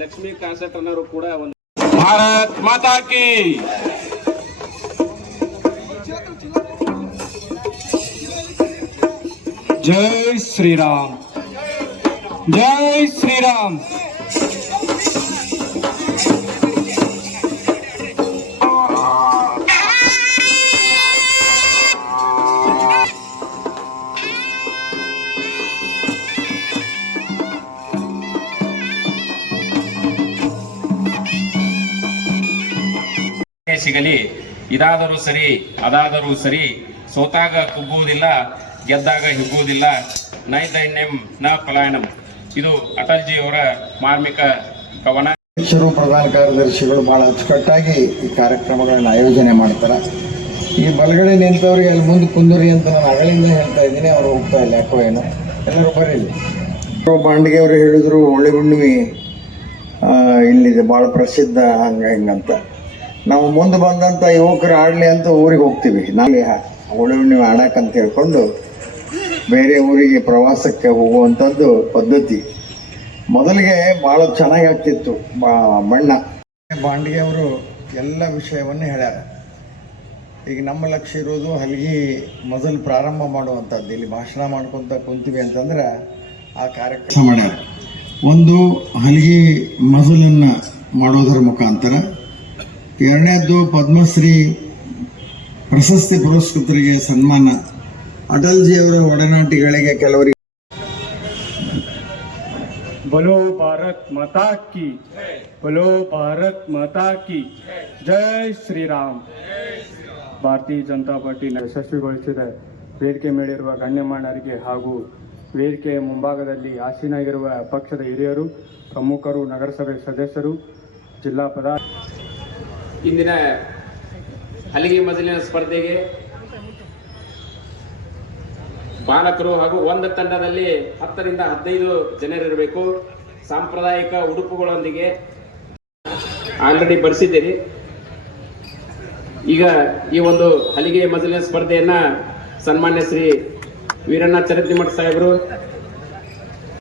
ಲಕ್ಷ್ಮೀ ಕಾಸಟ್ ಅನ್ನೋರು ಕೂಡ ಒಂದು ಭಾರತ್ ಮಾತಾ ಕಿ ಜೈ ಶ್ರೀರಾಮ್ ಜೈ ಶ್ರೀರಾಮ್ ಸಿಗಲಿ, ಇದಾದರೂ ಸರಿ, ಅದಾದರೂ ಸರಿ, ಸೋತಾಗ ಕುಗ್ಗುವುದಿಲ್ಲ, ಗೆದ್ದಾಗ ಹಿಗ್ಗುವುದಿಲ್ಲ. ನೈದೈಣ್ಯಂ ನ ಪಲಾಯನಂ. ಇದು ಅಟಲ್ಜಿಯವರ ಮಾರ್ಮಿಕ ಕವನ. ಅಧ್ಯಕ್ಷರು ಪ್ರಧಾನ ಕಾರ್ಯದರ್ಶಿಗಳು ಬಹಳ ಅಚ್ಚುಕಟ್ಟಾಗಿ ಈ ಕಾರ್ಯಕ್ರಮಗಳನ್ನು ಆಯೋಜನೆ ಮಾಡ್ತಾರೆ. ಈ ಬಲಗಡೆ ನಿಂತವ್ರಿಗೆ ಅಲ್ಲಿ ಮುಂದೆ ಕುಂದುರಿ ಅಂತ ನಾನು ಅಗಳಿಂದ ಹೇಳ್ತಾ ಇದ್ದೀನಿ, ಅವರು ಹೋಗ್ತಾ ಇಲ್ಲ, ಯಾಕೋ ಏನೋ. ಎಲ್ಲರೂ ಬರೀಲಿ ಬಾಂಡಿಗೆ ಅವರು ಹೇಳಿದ್ರು ಹೋಳಿ ಹುಣ್ಣಿಮೆ ಇಲ್ಲಿದೆ ಭಾಳ ಪ್ರಸಿದ್ಧ, ಹಂಗ ಹಿಂಗಂತ ನಾವು ಮುಂದೆ ಬಂದಂಥ ಯುವಕರು ಆಡಲಿ ಅಂತ ಊರಿಗೆ ಹೋಗ್ತೀವಿ. ನಾಳೆ ಹೋಳಿ ಹುಣ್ಣಿಮೆ ಆಡಕ್ಕಂತ ಹೇಳ್ಕೊಂಡು ಬೇರೆ ಊರಿಗೆ ಪ್ರವಾಸಕ್ಕೆ ಹೋಗುವಂಥದ್ದು ಪದ್ಧತಿ. ಮೊದಲಿಗೆ ಭಾಳ ಚೆನ್ನಾಗಿ ಆಗ್ತಿತ್ತು ಬಣ್ಣ. ಬಾಂಡಿಗೆ ಅವರು ಎಲ್ಲ ವಿಷಯವನ್ನು ಹೇಳ್ಯಾರ. ಈಗ ನಮ್ಮ ಲಕ್ಷ್ಯ ಇರೋದು ಹಲಗಿ ಮೊದಲು ಪ್ರಾರಂಭ ಮಾಡುವಂಥದ್ದು ಇಲ್ಲಿ ಭಾಷಣ ಮಾಡ್ಕೊತ ಕುಂತೀವಿ ಅಂತಂದ್ರೆ ಆ ಕಾರ್ಯಕ್ರಮ. ಮಾಡ್ಯಾರ. ಒಂದು ಹಲಗಿ ಮಜಲನ್ನು ಮಾಡೋದರ ಮುಖಾಂತರ ಎರಡನೇದ್ದು ಪದ್ಮಶ್ರೀ ಪ್ರಶಸ್ತಿ ಪುರಸ್ಕೃತರಿಗೆ ಸನ್ಮಾನ. ಅಟಲ್ಜಿಯವರ ಒಡನಾಟಿಗಳಿಗೆ ಕೆಲವರಿಗೆ ಬಲೋ ಭಾರತ್ ಮಾತಾ ಕಿ, ಬಲೋ ಭಾರತ್ ಮಾತಾ ಕಿ, ಜೈ ಶ್ರೀರಾಮ್. ಭಾರತೀಯ ಜನತಾ ಪಾರ್ಟಿ ಯಶಸ್ವಿಗೊಳಿಸಿದ. ವೇದಿಕೆ ಮೇಲಿರುವ ಗಣ್ಯಮಾನ್ಯರಿಗೆ ಹಾಗೂ ವೇದಿಕೆಯ ಮುಂಭಾಗದಲ್ಲಿ ಆಸೀನಾಗಿರುವ ಪಕ್ಷದ ಹಿರಿಯರು, ಪ್ರಮುಖರು, ನಗರಸಭೆ ಸದಸ್ಯರು, ಜಿಲ್ಲಾ ಪದ ಇಂದಿನ ಹಲಿಗೆ ಮಜಲಿನ ಸ್ಪರ್ಧೆಗೆ ಬಾಲಕರು ಹಾಗೂ ಒಂದು ತಂಡದಲ್ಲಿ ಹತ್ತರಿಂದ ಹದಿನೈದು ಜನರಿರಬೇಕು ಸಾಂಪ್ರದಾಯಿಕ ಉಡುಪುಗಳೊಂದಿಗೆ ಆಲ್ರೆಡಿ ಬಡಿಸಿದ್ದೀರಿ ಈಗ ಈ ಒಂದು ಹಲಿಗೆ ಮಜಲಿನ ಸ್ಪರ್ಧೆಯನ್ನ ಸನ್ಮಾನ್ಯ ಶ್ರೀ ವೀರಣ್ಣ ಚರಿತ್ರಿಮಠ ಸಾಹೇಬರು